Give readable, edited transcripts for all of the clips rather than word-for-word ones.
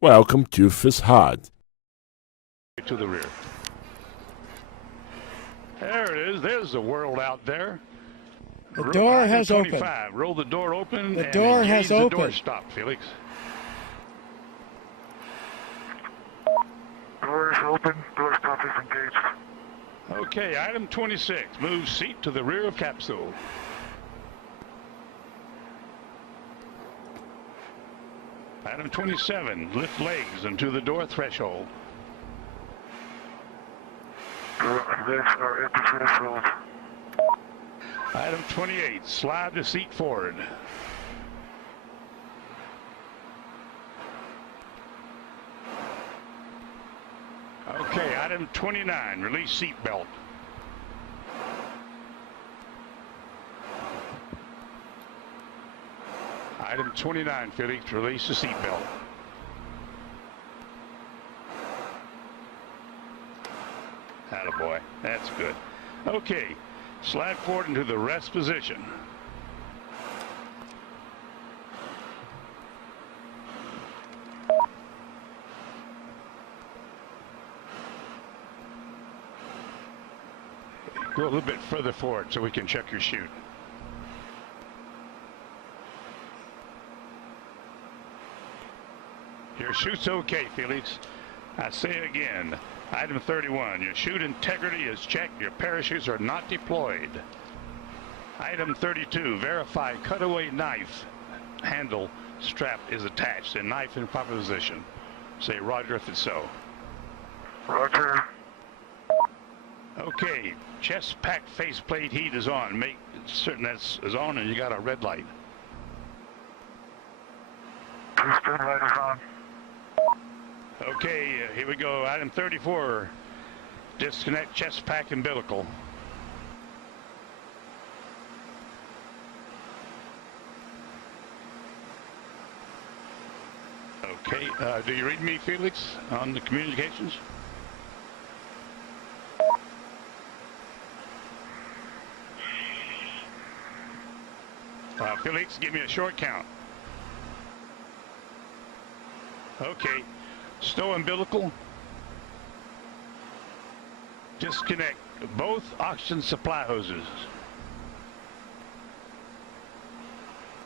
Welcome to Fesrad. To the rear. There it is. There's the world out there. The door has opened. Roll the door open. The door has opened. The door stop, Felix. Door is open. Door stop is engaged. Okay, item 26. Move seat to the rear of capsule. Item 27. Lift legs into the door threshold. Legs are at the threshold. Item 28. Slide the seat forward. Okay, item 29. Release seat belt. Item 29, Felix, release the seat belt. Attaboy, that's good. Okay, slide forward into the rest position. Go a little bit further forward so we can check your chute. Your chute's okay, Felix. I say again, item 31, your chute integrity is checked. Your parachutes are not deployed. Item 32, verify cutaway knife handle strap is attached and knife in proper position. Say roger if it's so. Roger. Okay, chest pack faceplate heat is on. Make certain that's is on and you got a red light. Red light is on. Okay, here we go. Item 34, disconnect chest pack umbilical. Okay, do you read me, Felix, on the communications? Felix, give me a short count. Okay. Stow umbilical. Disconnect both oxygen supply hoses.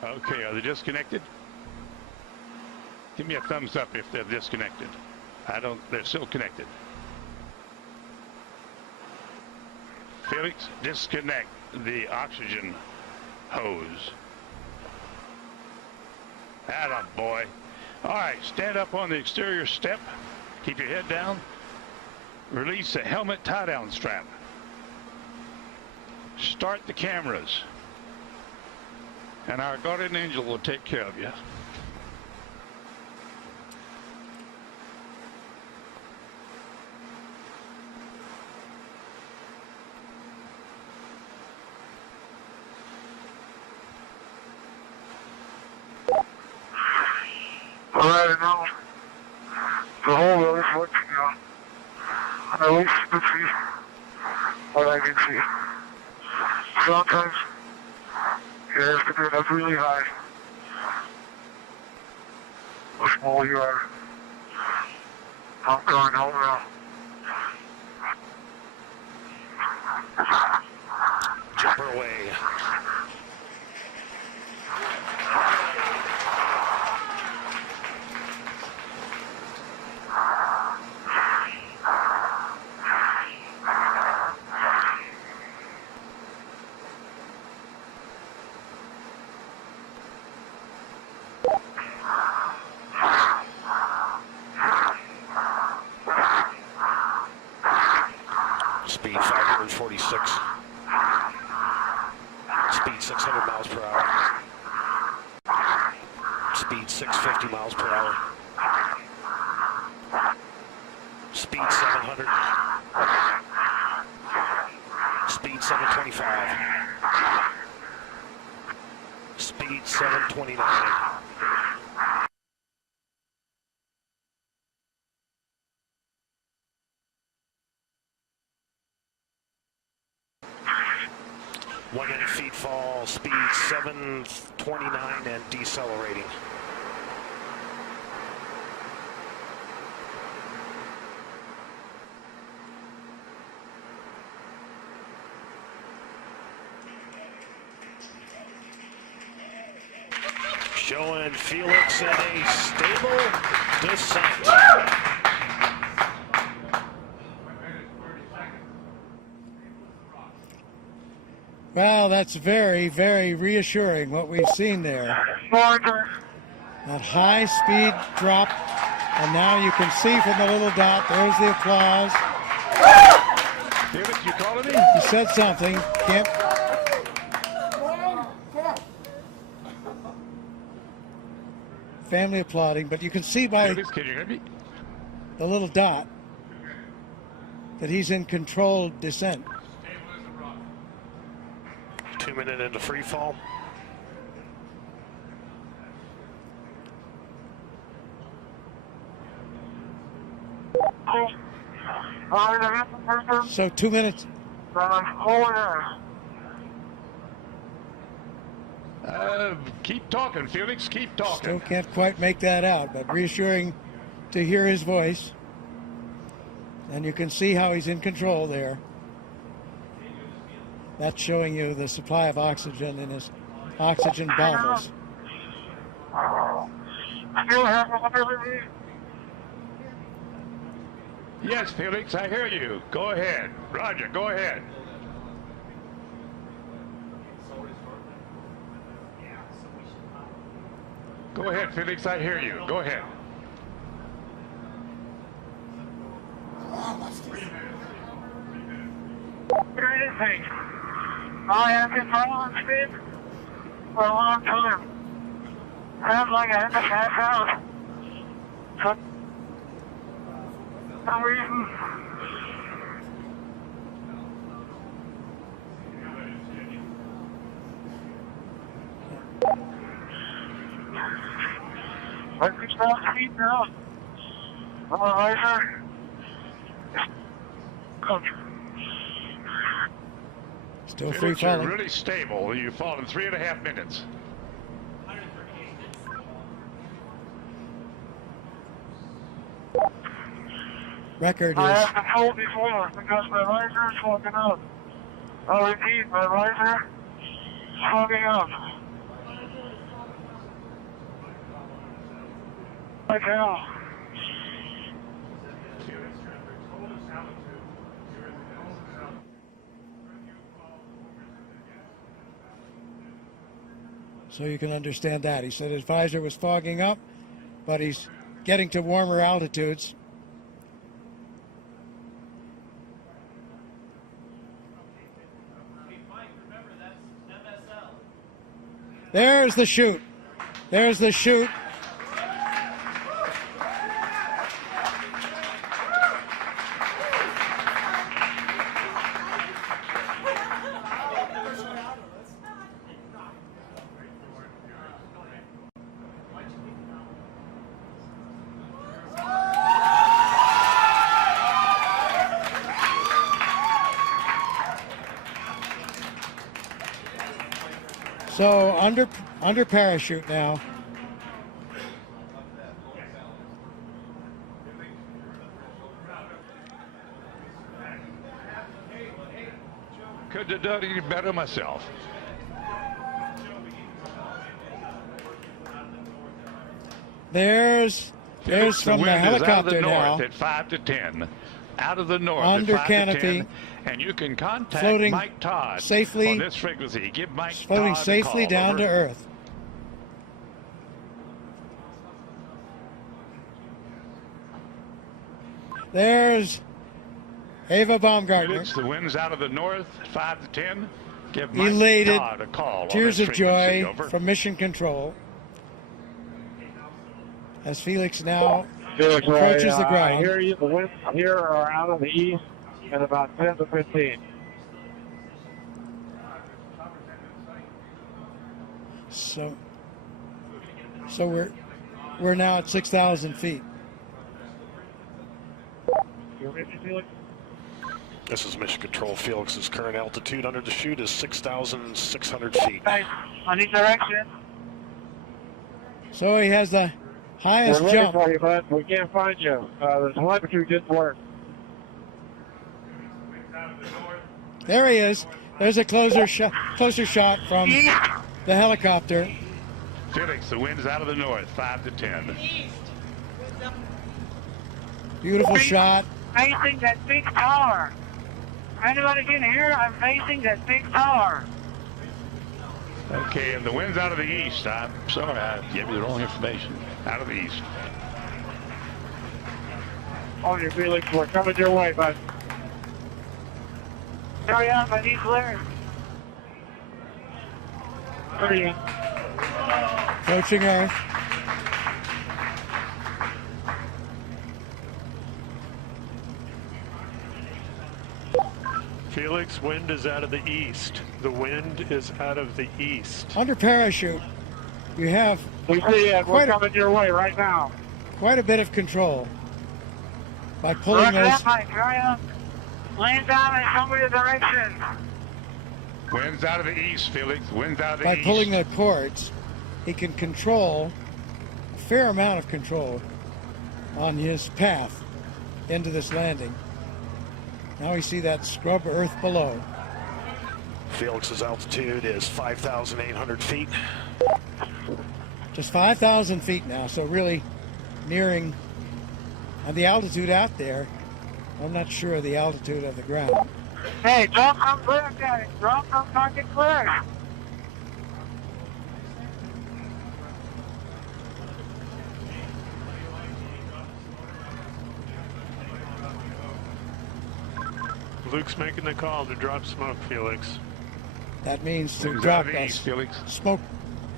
Okay, are they disconnected? Give me a thumbs up if they're disconnected. They're still connected. Felix, disconnect the oxygen hose. Attaboy. All right, stand up on the exterior step. Keep your head down. Release the helmet tie-down strap. Start the cameras. And our guardian angel will take care of you. Alright, now the whole road is working now. At least you can see what I can see. Sometimes you have to get up really high. The smaller you are. I'm going home now. Jumper away. Speed 546. Speed 600 miles per hour. Speed 650 miles per hour. Speed 700. Speed 725. Speed 729. Feet fall, speed 729 and decelerating. Showing Felix in a stable descent. Well, that's very, very reassuring what we've seen there. Roger. That high speed drop, and now you can see from the little dot, there's the applause. Felix, you calling me? He said something. Can't. Family applauding, but you can see by Felix, can you hear me? the little dot that he's in controlled descent. 2 minutes into free fall. So 2 minutes. Keep talking, Felix. Keep talking. Still can't quite make that out, but reassuring to hear his voice. And you can see how he's in control there. That's showing you the supply of oxygen in his oxygen bottles. Yes, Felix, I hear you. Go ahead. Roger, go ahead. Go ahead, Felix, I hear you. Go ahead. I have been following speed for a long time. Sounds like I had to pass out. For some reason. I can stop speed now. Otherwise, Still free Felix, you're falling. really stable. You fall in 3.5 minutes. Record I is have been told before because my visor is fogging up. I repeat, my visor is fogging up. I tell. so you can understand that. He said his visor was fogging up, but he's getting to warmer altitudes. There's the chute. There's the chute. So under parachute now. Could have done any better myself. There's Felix, from the wind is helicopter out of the now. north at 5 to 10. Out of the north Under at 5 canopy. to 10. And you can contact Floating Mike Todd safely- on this frequency. Give Mike Floating Todd safely a call. down to Over. Earth. There's Ava Baumgartner, Felix, the wind's out of the north, 5 to 10. Give Mike elated, Todd a call. tears on this of joy frequency. Over. from Mission Control. As Felix now Felix, approaches the I ground. hear you. The winds here are out of the east at about 10 to 15. So we're now at 6,000 feet. You ready, Felix? This is Mission Control. Felix's current altitude under the chute is 6,600 feet. Hey, I need direction. So he has the highest We're looking jump. for you, bud. We can't find you. The telemetry didn't work. There he is. There's a closer shot from the helicopter. Felix, the wind's out of the north, 5 to 10. Beautiful shot. Facing that big tower. Anybody can hear? I'm facing that big tower. Okay, and the wind's out of the east. I'm sorry, I gave you the wrong information. Out of the east. On your Felix, we're coming your way, bud. Hurry up, I need clear. Hurry up. Approaching Earth. Felix, wind is out of the east. The wind is out of the east. Under parachute, you have We see it. We're coming your way right now. quite a bit of control by pulling Roger those. that, Mike. Hurry up. Land down and show me the direction. Wind's out of the east, Felix. Wind's out of the By east. pulling the cords, he can control a fair amount of control on his path into this landing. Now we see that scrub earth below. Felix's altitude is 5,800 feet. Just 5,000 feet now, so really nearing the altitude out there. I'm not sure of the altitude of the ground. Hey, don't come clear, guys. Don't come target clear. Luke's making the call to drop smoke, Felix. That means to Wind's drop out of the a east, Felix. smoke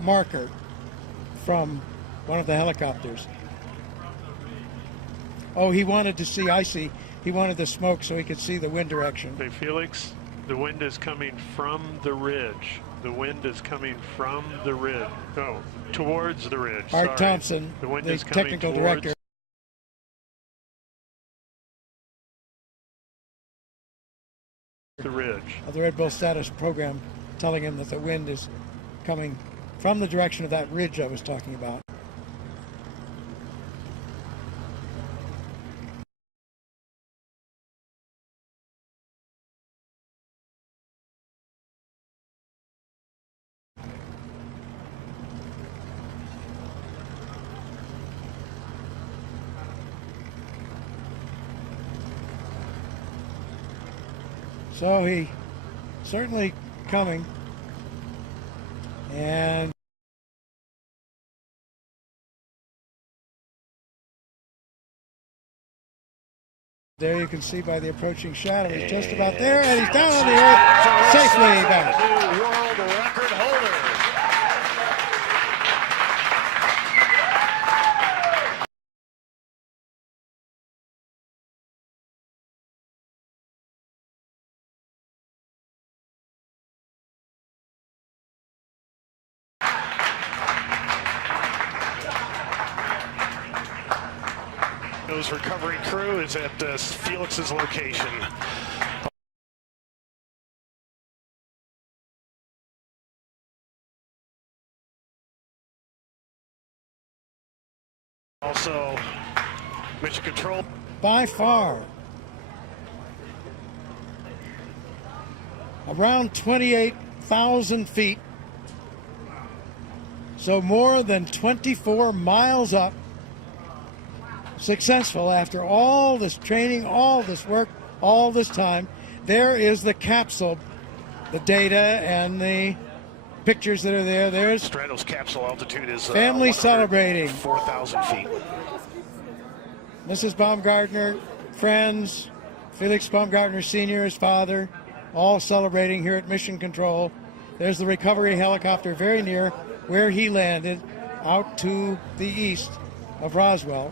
marker from one of the helicopters. Oh, he wanted to see, I see. He wanted the smoke so he could see the wind direction. Hey, Felix, the wind is coming from the ridge. The wind is coming from the ridge. Oh, towards the ridge. Art Sorry. Thompson, The wind the is coming technical towards director. the ridge. Of the Red Bull status program, telling him that the wind is coming from the direction of that ridge I was talking about. So he certainly coming, and there you can see by the approaching shadow, he's just about there, and he's down on the earth, safely back. New world record holder. His recovery crew is at Felix's location. Also, mission control. By far, around 28,000 feet, so more than 24 miles up. Successful after all this training, all this work, all this time. There is the capsule, the data and the pictures that are there. There's Stratos capsule altitude is family celebrating. 4,000 feet. Mrs. Baumgartner, friends, Felix Baumgartner Sr., his father, all celebrating here at Mission Control. There's the recovery helicopter very near where he landed, out to the east of Roswell.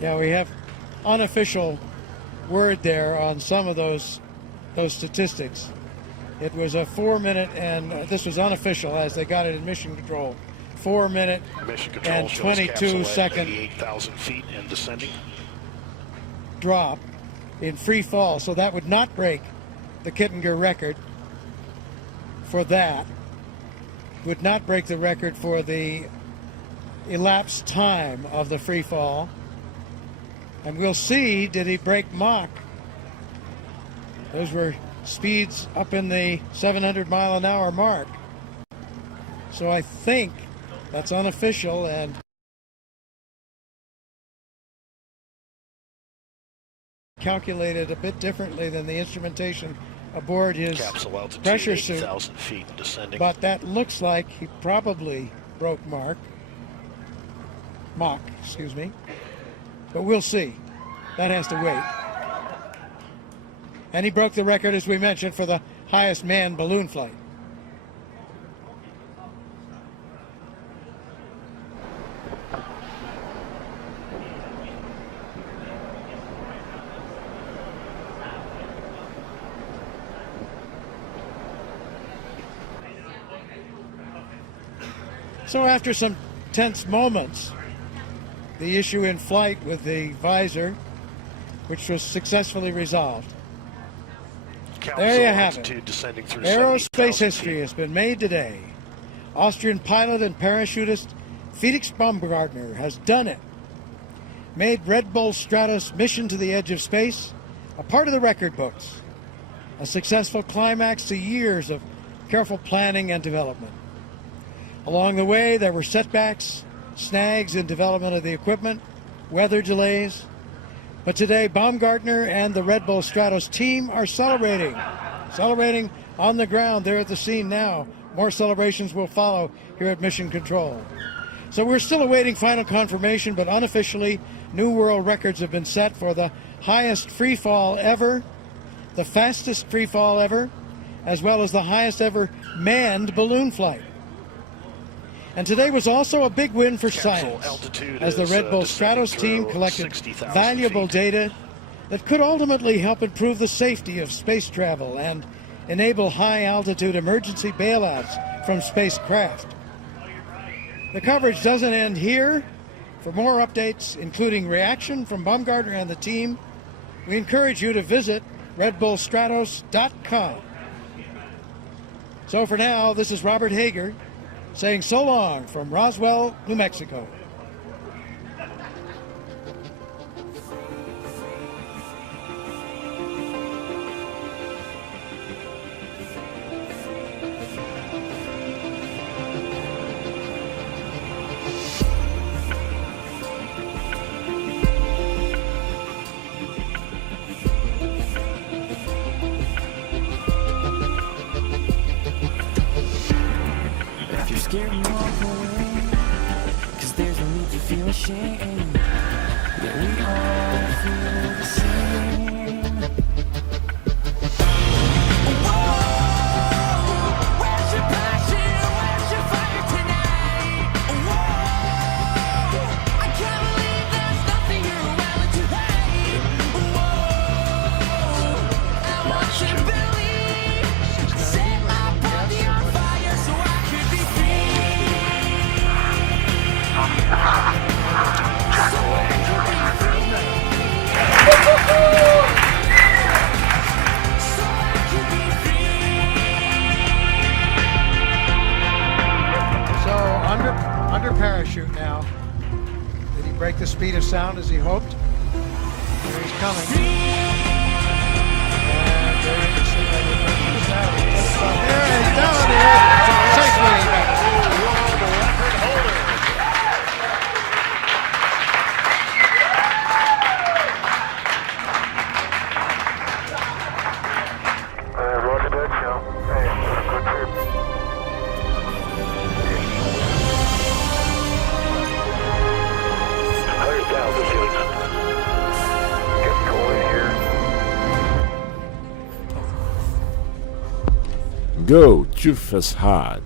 Yeah, we have unofficial word there on some of those statistics. It was a 4 minute, and this was unofficial as they got it in Mission Control. 4 minute Mission control and shows 22 capsule at second 88,000 feet and descending. drop in free fall, so that would not break the Kittinger record for that. Would not break the record for the elapsed time of the free fall. And we'll see, did he break Mach? Those were speeds up in the 700 mile an hour mark. So I think that's unofficial and calculated a bit differently than the instrumentation aboard his Capsule altitude, pressure suit. 80,000 feet and descending. But that looks like he probably broke Mach, excuse me. But we'll see. That has to wait. And he broke the record, as we mentioned, for the highest manned balloon flight. So after some tense moments, the issue in flight with the visor, which was successfully resolved. There you have it. Descending through Aerospace history has been made today. Austrian pilot and parachutist Felix Baumgartner has done it. Made Red Bull Stratos mission to the edge of space a part of the record books. A successful climax to years of careful planning and development. Along the way, there were setbacks, snags in development of the equipment, weather delays. But today, Baumgartner and the Red Bull Stratos team are celebrating on the ground. They're at the scene now. More celebrations will follow here at Mission Control. So we're still awaiting final confirmation, but unofficially, new world records have been set for the highest free fall ever, the fastest free fall ever, as well as the highest ever manned balloon flight. And today was also a big win for science, as the Red Bull Stratos team collected valuable data that could ultimately help improve the safety of space travel and enable high-altitude emergency bailouts from spacecraft. The coverage doesn't end here. For more updates, including reaction from Baumgartner and the team, we encourage you to visit redbullstratos.com. So for now, this is Robert Hager, saying so long from Roswell, New Mexico. Scared and walk away, 'cause there's no need to feel ashamed. Yeah, we all feel the same. Whoa, where's your passion? Where's your fire tonight? Whoa, I can't believe there's nothing you're willing to hate. Whoa, I want you to believe. Set my body on fire so I could be free. So under parachute now. Did he break the speed of sound as he hoped? Here he's coming. And there you can see that he pushes out. He takes off. There he is, down here. Safely. Roger that, Joe. Hey, good trip. Get going here. Go to Fesrad.